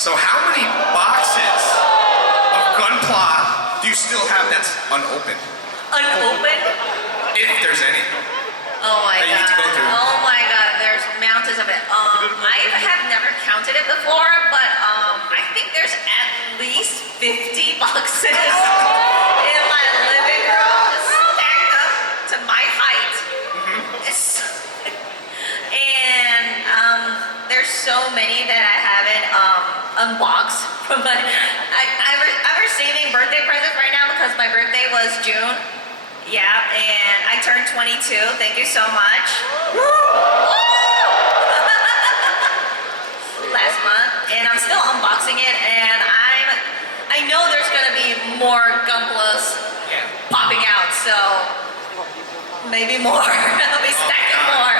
So how many boxes of Gunpla do you still have that's unopened? Unopened? If there's any. Oh my That you need to go god. through. Oh my god, there's mountains of it. I have never counted it before, but I think there's at least 50 boxes in my living room stacked up to my height. And there's so many that I haven't unboxed from my. I'm receiving birthday presents right now because my birthday was June. Yeah, and I turned 22. Thank you so much. Last month, and I'm still unboxing it, and I know there's gonna be more Gunplas popping out, so maybe more. I'll be stacking more.